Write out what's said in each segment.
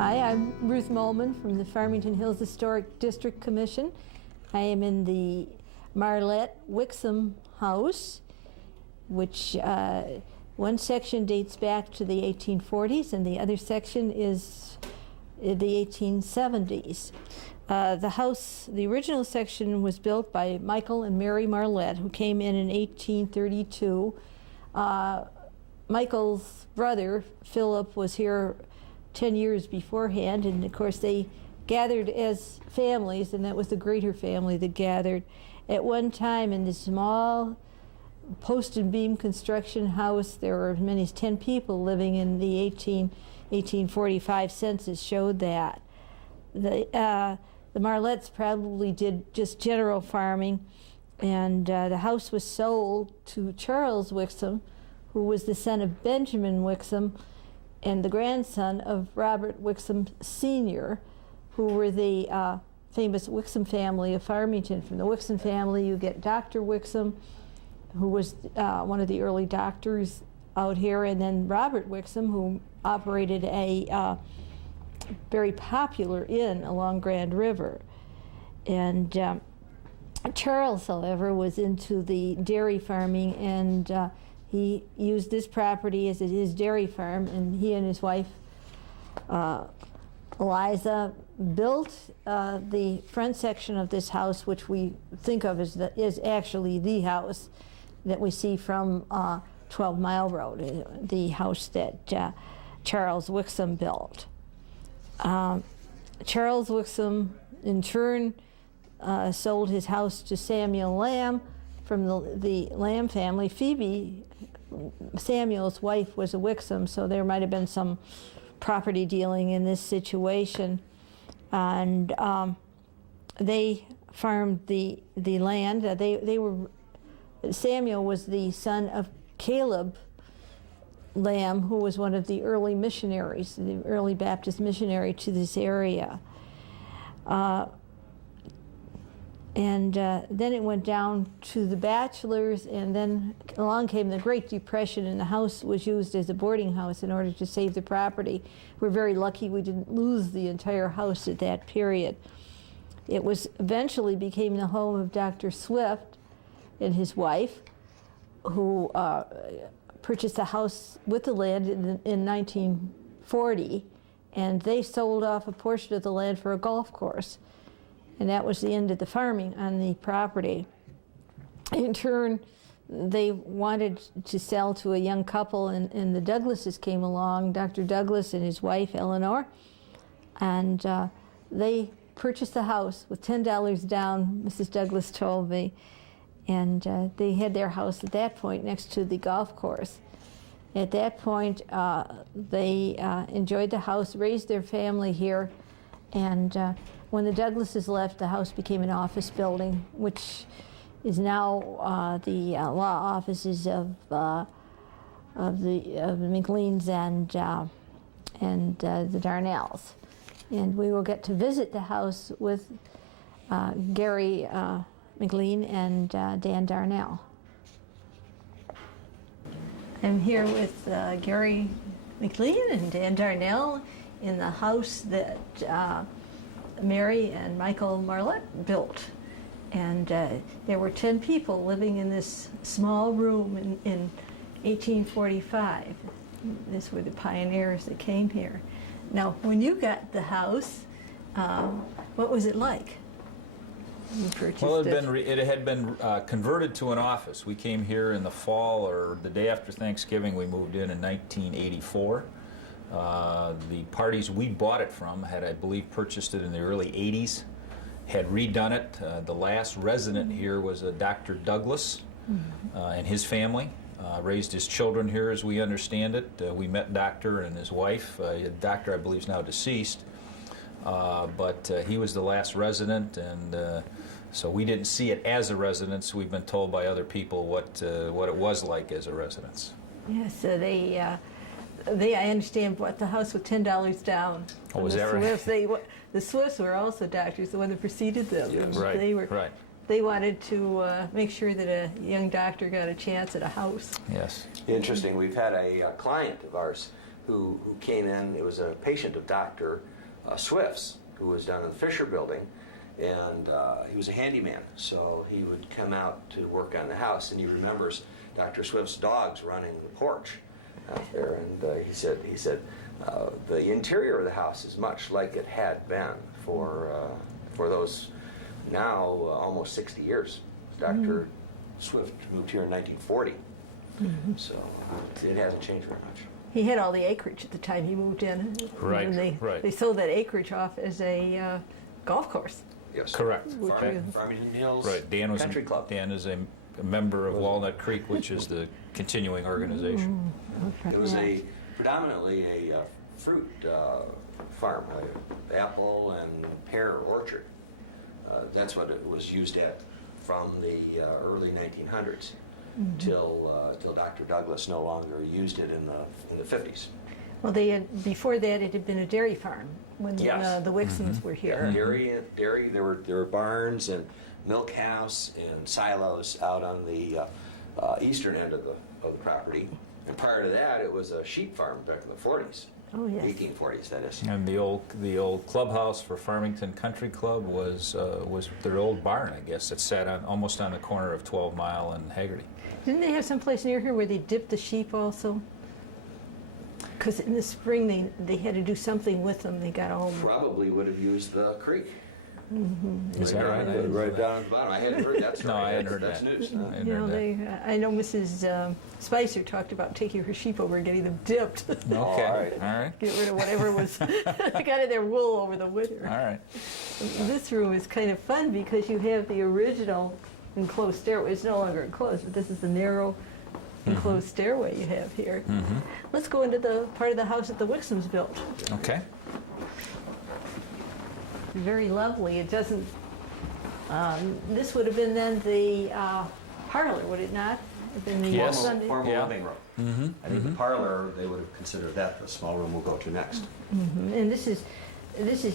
Hi, I'm Ruth Molman from the Farmington Hills Historic District Commission. I am in the Marlett Wixom house, which one section dates back to the 1840s and the other section is the 1870s. The house, the original section was built by Michael and Mary Marlett, who came in 1832. Michael's brother, Philip, was here 10 years beforehand, and of course they gathered as families, and that was the greater family that gathered. At one time in this small post and beam construction house, there were as many as 10 people living in the 1845 census showed that. The Marletts probably did just general farming, and the house was sold to Charles Wixom, who was the son of Benjamin Wixom and the grandson of Robert Wixom Sr., who were the famous Wixom family of Farmington. From the Wixom family, you get Dr. Wixom, who was one of the early doctors out here, and then Robert Wixom, who operated a very popular inn along Grand River. And Charles, however, was into the dairy farming, and he used this property as his dairy farm, and he and his wife, Eliza, built the front section of this house, which we think of as is actually the house that we see from 12 Mile Road, the house that Charles Wixom built. Charles Wixom, in turn, sold his house to Samuel Lamb from the Lamb family. Phoebe, Samuel's wife, was a Wixom, so there might have been some property dealing in this situation. And they farmed the land. Samuel was the son of Caleb Lamb, who was one of the early missionaries, the early Baptist missionary to this area. And then it went down to the bachelors, and then along came the Great Depression, and the house was used as a boarding house in order to save the property. We're very lucky we didn't lose the entire house at that period. It was eventually became the home of Dr. Swift and his wife, who purchased the house with the land in 1940, and they sold off a portion of the land for a golf course. And that was the end of the farming on the property. In turn, they wanted to sell to a young couple, and the Douglases came along, Dr. Douglas and his wife, Eleanor, and they purchased the house with $10 down, Mrs. Douglas told me, and they had their house at that point next to the golf course. At that point, they enjoyed the house, raised their family here, and when the Douglases left, the house became an office building, which is now the law offices of the McLeans and the Darnells. And we will get to visit the house with Gary McLean and Dan Darnell. I'm here with Gary McLean and Dan Darnell in the house that Mary and Michael Marlett built. And there were 10 people living in this small room in 1845. These were the pioneers that came here. Now, when you got the house, what was it like? You purchased well, it had been converted to an office. We came here in the fall, or the day after Thanksgiving. We moved in 1984. The parties we bought it from had, I believe, purchased it in the early 80s, had redone it. The last resident here was a Dr. Douglas and his family. Raised his children here, as we understand it. We met Doctor and his wife. Doctor, I believe, is now deceased, but he was the last resident, and so we didn't see it as a residence. We've been told by other people what it was like as a residence. Yeah, so they, I understand, bought the house with $10 down. Oh, was that right? The Swifts were also doctors, the one that preceded them. Yes. Right, right. They wanted to make sure that a young doctor got a chance at a house. Yes. Interesting. We've had a client of ours who came in. It was a patient of Dr. Swift's, who was down in the Fisher building, and he was a handyman, so he would come out to work on the house, and he remembers Dr. Swift's dogs running the porch out there, and he said the interior of the house is much like it had been for those now almost 60 years. Dr. Swift moved here in 1940, so it hasn't changed very much. He had all the acreage at the time he moved in. Right, And they sold that acreage off as a golf course. Yes. Correct. Farmington Hills Right. Dan was Country Club. Dan is a member of Walnut Creek, which is the continuing organization. It was predominantly a fruit farm, apple and pear orchard. That's what it was used at from the early 1900s till Dr. Douglas no longer used it in the 50s. Well, before that it had been a dairy farm when the Wixoms were here. Dairy. There were barns and milk house and silos out on the eastern end of the property. And prior to that, it was a sheep farm back in the 40s. Oh, yes. 1840s, that is. And the old clubhouse for Farmington Country Club was their old barn, I guess. It sat almost on the corner of 12 Mile and Haggerty. Didn't they have some place near here where they dipped the sheep also? Because in the spring they had to do something with them. They got all. Probably would have used the creek. Is that right? Right down at the bottom. I hadn't heard that story. No, I hadn't heard That's that. news. I hadn't You know, heard that. I know Mrs. Spicer talked about taking her sheep over and getting them dipped. Okay. All right. All right. Get rid of whatever was got in their wool over the winter. All right. This room is kind of fun because you have the original enclosed stairway. It's no longer enclosed, but this is the narrow enclosed stairway you have here. Let's go into the part of the house that the Wixoms built. Okay. Very lovely. It doesn't. This would have been then the parlor, would it not? Have been the Yes. Sunday. Formal Yeah. living room. I think the parlor, they would have considered that the small room we'll go to next. And this is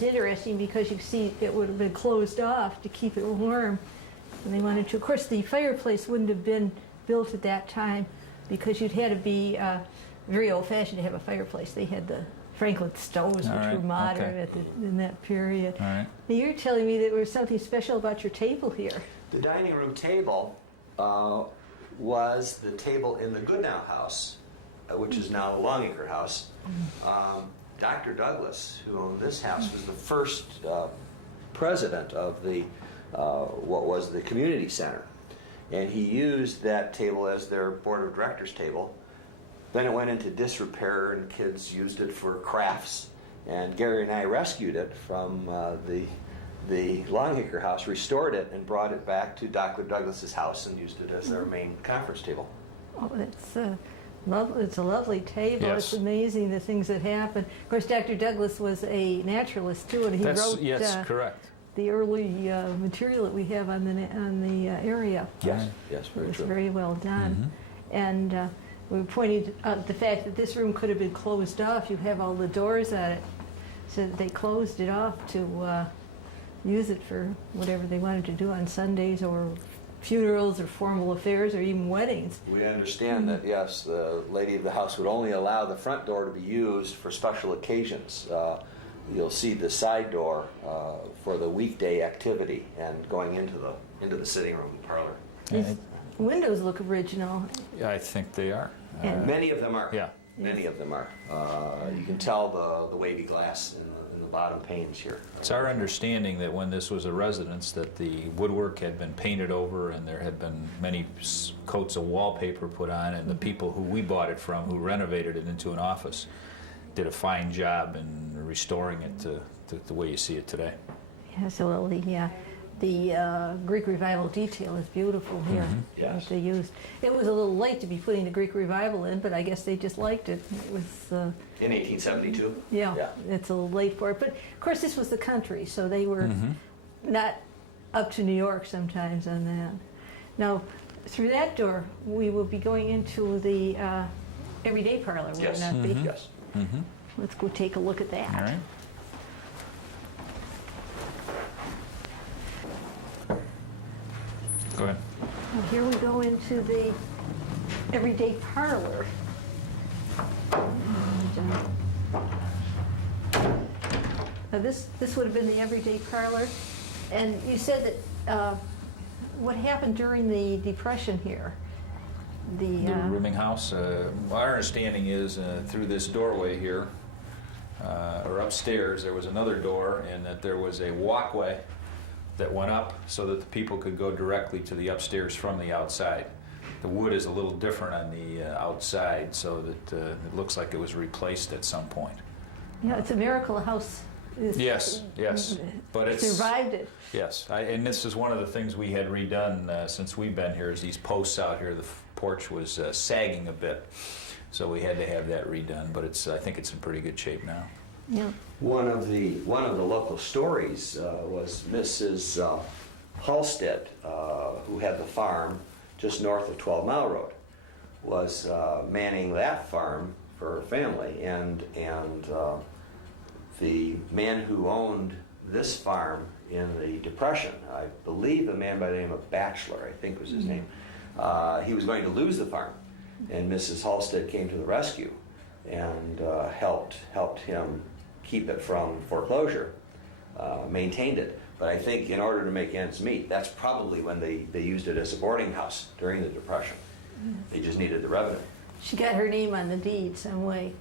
interesting because you see it would have been closed off to keep it warm. And they wanted to. Of course, the fireplace wouldn't have been built at that time because you'd had to be very old-fashioned to have a fireplace. They had the Franklin stoves, All which right, were modern okay. in that period. All right. Now you're telling me that there was something special about your table here. The dining room table was the table in the Goodnow house, which is now the Longacre house. Dr. Douglas, who owned this house, was the first president of the what was the community center, and he used that table as their board of directors table. Then it went into disrepair, and kids used it for crafts. And Gary and I rescued it from the Longacre house, restored it, and brought it back to Dr. Douglas's house and used it as their main conference table. Oh, it's lovely. It's a lovely table. Yes. It's amazing the things that happen. Of course, Dr. Douglas was a naturalist too, and he wrote correct. the early material that we have on the area. Yes, yes, very It's true. very well done. And we pointed out the fact that this room could have been closed off. You have all the doors on it, so that they closed it off to use it for whatever they wanted to do on Sundays or funerals or formal affairs or even weddings. We understand that, yes, the lady of the house would only allow the front door to be used for special occasions. You'll see the side door for the weekday activity and going into the sitting room and parlor. These windows look original. Yeah, I think they are. And Many of them are. Yeah. Many of them are. You can tell the wavy glass in the bottom panes here. It's our understanding that when this was a residence, that the woodwork had been painted over and there had been many coats of wallpaper put on, and the people who we bought it from, who renovated it into an office, did a fine job in restoring it to the way you see it today. Absolutely, yeah. The Greek Revival detail is beautiful here. Yes. What they used. It was a little late to be putting the Greek Revival in, but I guess they just liked it. It was, In 1872? yeah, Yeah. it's a little late for it. But of course, this was the country, so they were not up to New York sometimes on that. Now, through that door, we will be going into the everyday parlor, will Yes. it not be? Yes. Let's go take a look at that. All right. Go ahead. Well, here we go into the everyday parlor. Now this would have been the everyday parlor, and you said that what happened during the Depression here? The rooming house, our understanding is through this doorway here, or upstairs, there was another door, and that there was a walkway that went up so that the people could go directly to the upstairs from the outside. The wood is a little different on the outside, so that it looks like it was replaced at some point. Yeah, it's a miracle the house is, Yes, but it's survived it. Yes, and this is one of the things we had redone since we've been here. Is these posts out here? The porch was sagging a bit, so we had to have that redone. But I think it's in pretty good shape now. Yeah. One of the local stories was Mrs. Halstead, who had the farm just north of 12 Mile Road, was manning that farm for her family, and the man who owned this farm in the Depression, I believe a man by the name of Batchelor, I think was his name, he was going to lose the farm, and Mrs. Halstead came to the rescue and helped him keep it from foreclosure, maintained it. But I think in order to make ends meet, that's probably when they used it as a boarding house during the Depression. They just needed the revenue. She got her name on the deed some way.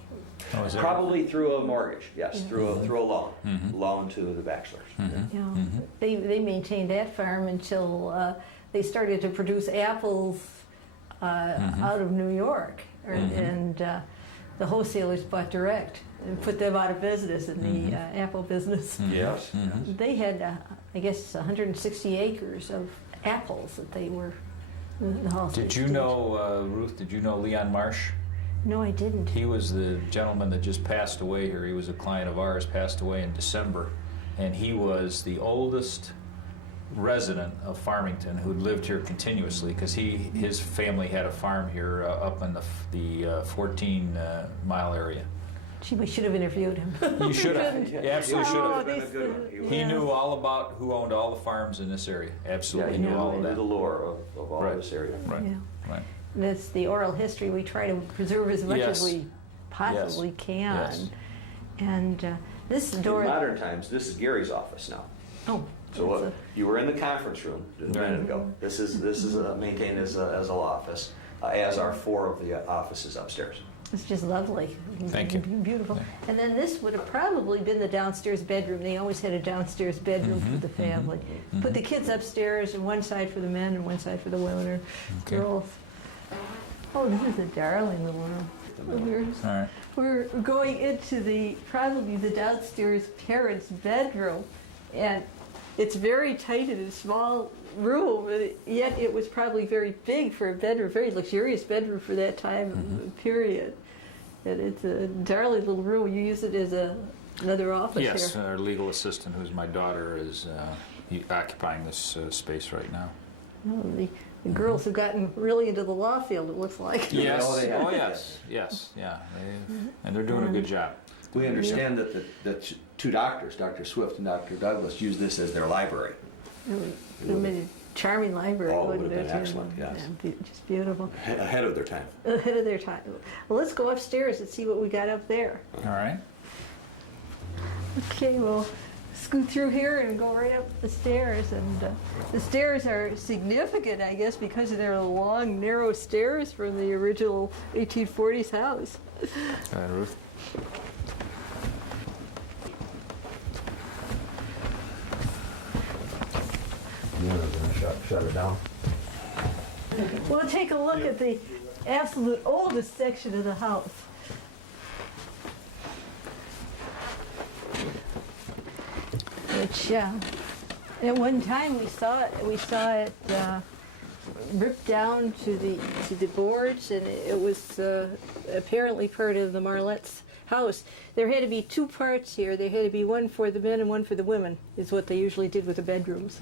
Oh, is that Probably through a mortgage, yes, through a loan, loan to the Bachelors. You know, they maintained that farm until they started to produce apples out of New York, and the wholesalers bought direct and put them out of business in the apple business. Yes. They had, I guess, 160 acres of apples that they were. The wholesalers Did you know, Ruth, did you know Leon Marsh? No, I didn't. He was the gentleman that just passed away here. He was a client of ours, passed away in December. And he was the oldest resident of Farmington who'd lived here continuously, because his family had a farm here up in the 14-mile area. Gee, we should have interviewed him. You should have. You absolutely should Oh, have. they- He yeah. knew all about who owned all the farms in this area. Absolutely he knew all of knew that. the lore of all Right. this area. Right, Yeah. right. That's the oral history we try to preserve as much as Yes. we possibly can. Yes. And this In door. modern times, this is Gary's office now. Oh, So that's you were in the conference room a minute ago. This is maintained as a law office, as are 4 of the offices upstairs. it's just lovely. Thank you. Beautiful. And then this would have probably been the downstairs bedroom. They always had a downstairs bedroom for the family. Put the kids upstairs, and one side for the men and one side for the women or Okay. girls. Oh, this is a darling little room. All right. We're going into probably the downstairs parents' bedroom, and it's very tight in a small room, yet it was probably very big for a bedroom, very luxurious bedroom for that time period. And it's a darling little room. You use it as another office Yes, here. our legal assistant, who's my daughter, is occupying this space right now. Oh, the girls have gotten really into the law field, it looks like. Yes. Oh, they have. Oh, yes. Yes. Yeah. And they're doing a good job. We understand that the 2 doctors, Dr. Swift and Dr. Douglas, use this as their library. It would have been a charming library, Oh, it wouldn't would have it? been excellent, yes. Yeah, just beautiful. Ahead of their time. Ahead of their time. Well, let's go upstairs and see what we got up there. All right. Okay, we'll scoot through here and go right up the stairs. And the stairs are significant, I guess, because of their long, narrow stairs from the original 1840s house. Go ahead, Ruth. You're going to shut it down. We'll take a look at the absolute oldest section of the house. Which, at one time we saw it ripped down to the boards, and it was apparently part of the Marlett's house. There had to be 2 parts here. There had to be one for the men and one for the women, is what they usually did with the bedrooms.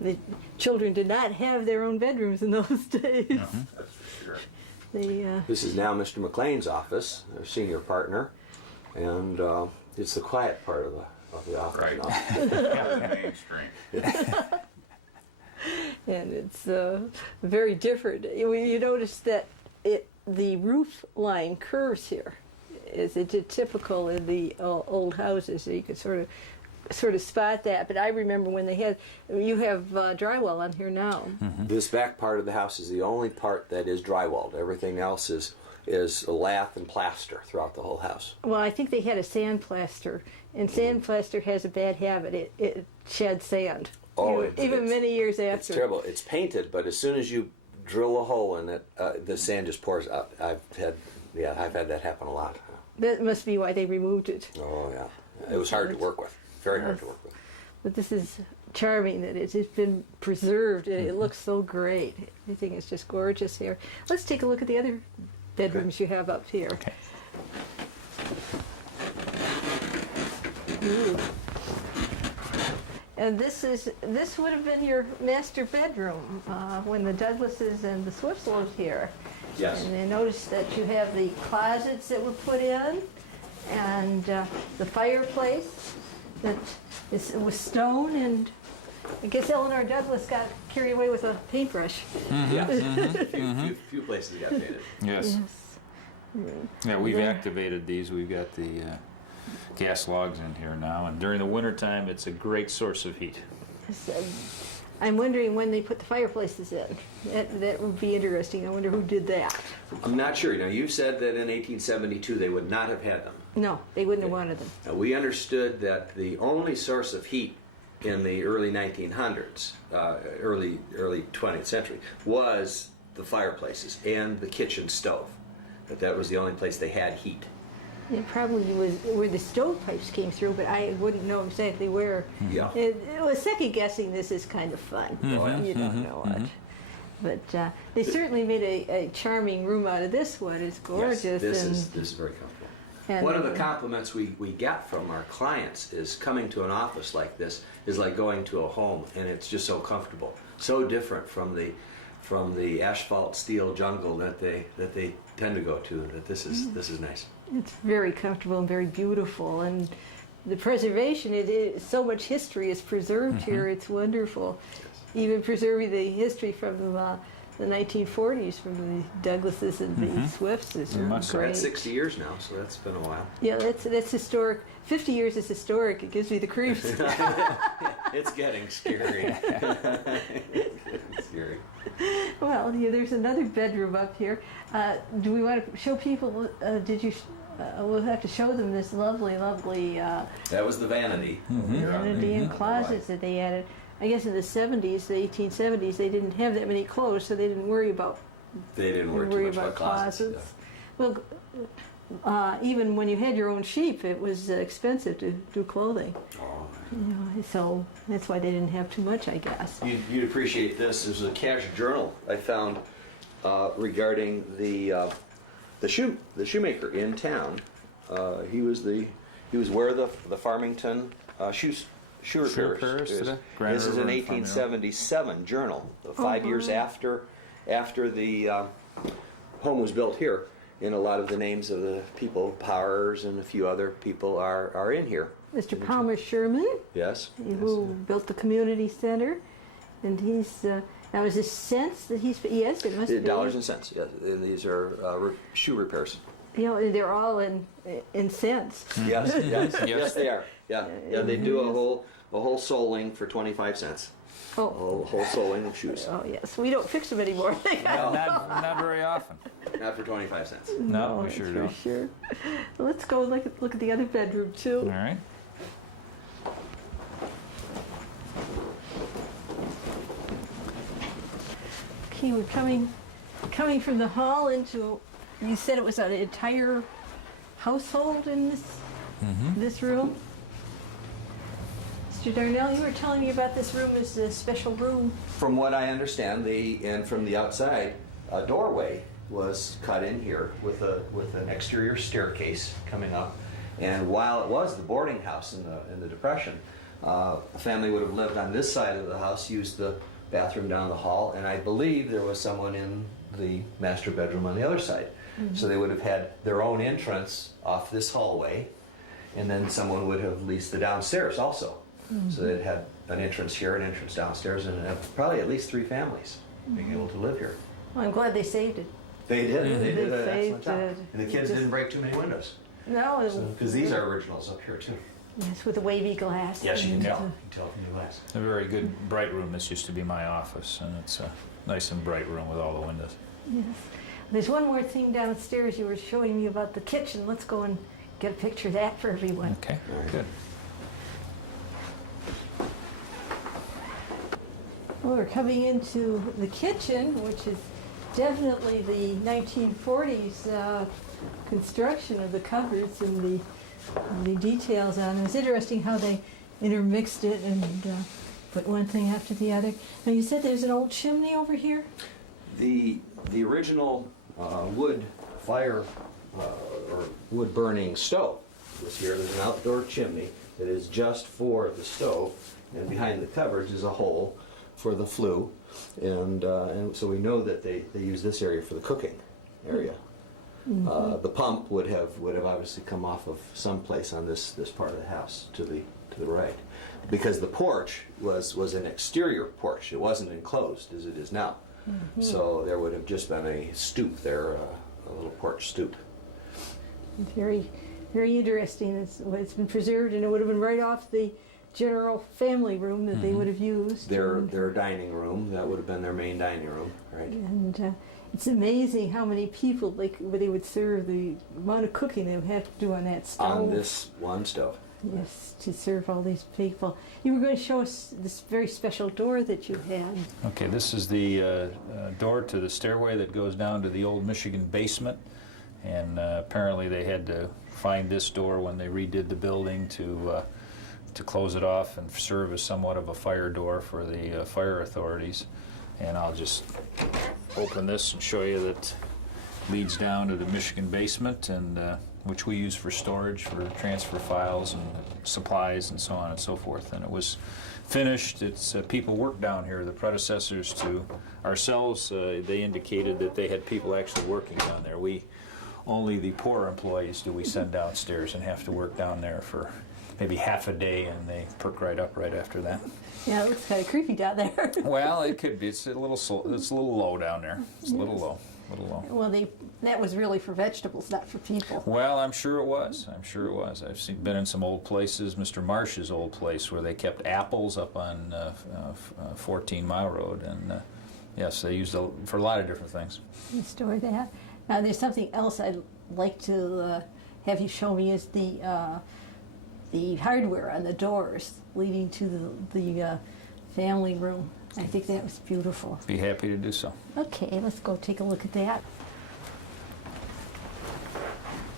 The children did not have their own bedrooms in those days. That's for sure. They, This is now Mr. McLean's office, their senior partner, and it's the quiet part of the office Right. now. Mainstream. and it's very different. You notice that the roof line curves here, is typical in the old houses. So you could sort of spot that. But I remember when you have drywall on here now. This back part of the house is the only part that is drywalled. Everything else is lath and plaster throughout the whole house. Well, I think they had a sandplaster, and sandplaster has a bad habit. It sheds sand. Oh, even many years after. It's terrible. It's painted, but as soon as you drill a hole in it, the sand just pours out. I've had that happen a lot. That must be why they removed it. Oh yeah, it was hard to work with. Very hard to work with. But this is charming that it's been preserved. It looks so great. Everything is just gorgeous here. Let's take a look at the other bedrooms you have up here. Okay. Ooh. And this would have been your master bedroom when the Douglases and the Swifts lived here. Yes. And I noticed that you have the closets that were put in, and the fireplace that was stone. And I guess Eleanor Douglas got carried away with a paintbrush. Yes. Few places got painted. Yes. Yeah, we've activated these. We've got the gas logs in here now, and during the wintertime, it's a great source of heat. So, I'm wondering when they put the fireplaces in. That would be interesting. I wonder who did that. I'm not sure. You said that in 1872 they would not have had them. No, they wouldn't have wanted them. Now, we understood that the only source of heat in the early 1900s, early 20th century, was the fireplaces and the kitchen stove. That was the only place they had heat. It probably was where the stovepipes came through, but I wouldn't know exactly where. Yeah. It was second guessing. This is kind of fun. You don't know it. But they certainly made a charming room out of this one. It's gorgeous. Yes, this is very comfortable. And one of the compliments we get from our clients is coming to an office like this is like going to a home, and it's just so comfortable, so different from the asphalt steel jungle that they tend to go to. That this is nice. It's very comfortable and very beautiful, and the preservation. So much history is preserved here. It's wonderful. Yes. Even preserving the history from the 1940s, from the Douglases and the Swifts is great. That's 60 years now, so that's been a while. Yeah, that's historic. 50 years is historic. It gives me the creeps. It's getting scary. It's scary. Well, there's another bedroom up here. Do we want to show people? We'll have to show them this lovely. That was the vanity. Vanity and closets that they added. I guess in the 70s, the 1870s, they didn't have that many clothes, so they didn't worry about. They didn't worry too much about closets. Yeah. Well, even when you had your own sheep, it was expensive to do clothing. Oh. So that's why they didn't have too much, I guess. You'd appreciate this. There's a cash journal I found regarding the shoemaker in town. He was where the Farmington shoe repairs. This is an 1877 journal, 5 years after the home was built here. And a lot of the names of the people, Powers and a few other people, are in here. Mr. Palmer Sherman, Yes. who built the community center, and he's now is this cents that he's yes it must be Dollars and cents. Yes, and these are shoe repairs. They're all in cents. Yes, yes, they are. Yeah, they do a whole soling for 25 cents. Oh. A whole soling of shoes. Oh yes, we don't fix them anymore. No, not very often. Not for 25 cents. No, we sure that's don't. for sure. Let's go look at the other bedroom too. All right. Okay, we're coming from the hall into. You said it was an entire household in this room. Mr. Darnell, you were telling me about this room as a special room. From what I understand, and from the outside, a doorway was cut in here with an exterior staircase coming up. And while it was the boarding house in the Depression, a family would have lived on this side of the house, used the bathroom down the hall, and I believe there was someone in the master bedroom on the other side. So they would have had their own entrance off this hallway, and then someone would have leased the downstairs also. So they'd had an entrance here, an entrance downstairs, and probably at least 3 families being able to live here. Well, I'm glad they saved it. They did. They did an They excellent job. did. And the kids didn't break too many windows. No, Because these are originals up here too. yes, with the wavy glass. Yes, you can and, tell. You can tell from the glass. A very good bright room. This used to be my office, and it's a nice and bright room with all the windows. Yes. There's one more thing downstairs you were showing me about the kitchen. Let's go and get a picture of that for everyone. Okay, good. Well, we're coming into the kitchen, which is definitely the 1940s construction of the cupboards and the details on it. It's interesting how they intermixed it and put one thing after the other. Now, you said there's an old chimney over here? The original wood fire or wood burning stove was here. There's an outdoor chimney that is just for the stove, and behind the cupboards is a hole for the flue, and so we know that they use this area for the cooking area. Mm-hmm. The pump would have obviously come off of some place on this part of the house to the right, because the porch was an exterior porch. It wasn't enclosed as it is now. Mm-hmm. So there would have just been a stoop there, a little porch stoop. Very, very interesting. It's been preserved, and it would have been right off the general family room that they would have used. Their dining room, that would have been their main dining room, right? And it's amazing how many people they would serve, the amount of cooking they would have to do on that stove. On this one stove. Yes, to serve all these people. You were going to show us this very special door that you had. Okay, this is the door to the stairway that goes down to the old Michigan basement, and apparently they had to find this door when they redid the building to close it off and serve as somewhat of a fire door for the fire authorities. And I'll just open this and show you that leads down to the Michigan basement, and which we use for storage, for transfer files and supplies and so on and so forth. And it was finished. It's people worked down here. The predecessors to ourselves, they indicated that they had people actually working down there. Only the poor employees do we send downstairs and have to work down there for maybe half a day, and they perk right up right after that. Yeah, it looks kind of creepy down there. Well, it could be. It's a little low down there. It's a little low. Well, that was really for vegetables, not for people. Well, I'm sure it was. I've been in some old places, Mr. Marsh's old place, where they kept apples up on 14 Mile Road, and yes, they used it for a lot of different things. You store that. Now, there's something else I'd like to have you show me is the hardware on the doors leading to the family room. I think that was beautiful. Be happy to do so. Okay, let's go take a look at that.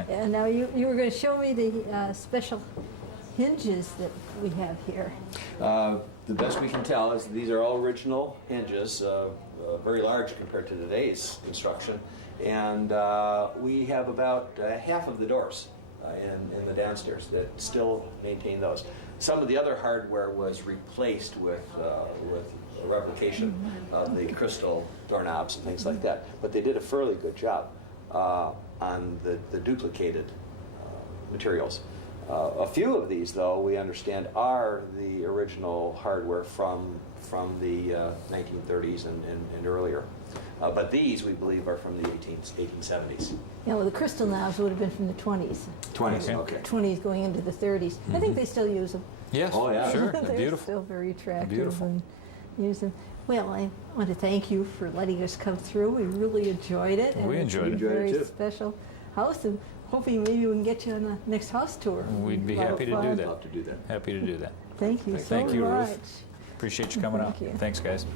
And now you were going to show me the special hinges that we have here. The best we can tell is these are all original hinges, very large compared to today's construction, and we have about half of the doors in the downstairs that still maintain those. Some of the other hardware was replaced with a replication of the crystal doorknobs and things like that, but they did a fairly good job on the duplicated materials. A few of these, though, we understand are the original hardware from the 1930s and earlier. But these, we believe, are from the 1870s. Yeah, well, the crystal knobs would have been from the 20s. 20s, okay. 20s going into the 30s. I think they still use them. Yes, Oh, yeah. sure. They're They're beautiful. still very attractive. Beautiful. And use them. Well, I want to thank you for letting us come through. We really enjoyed it. We enjoyed it. It's a very Enjoyed it, too. special house, and hopefully maybe we can get you on the next house tour. We'd be A lot of happy to fun. do that. Love to do that. Happy to do that. Thank you so Thank you, much. Ruth. Appreciate you coming out. Thank you. Thanks, guys.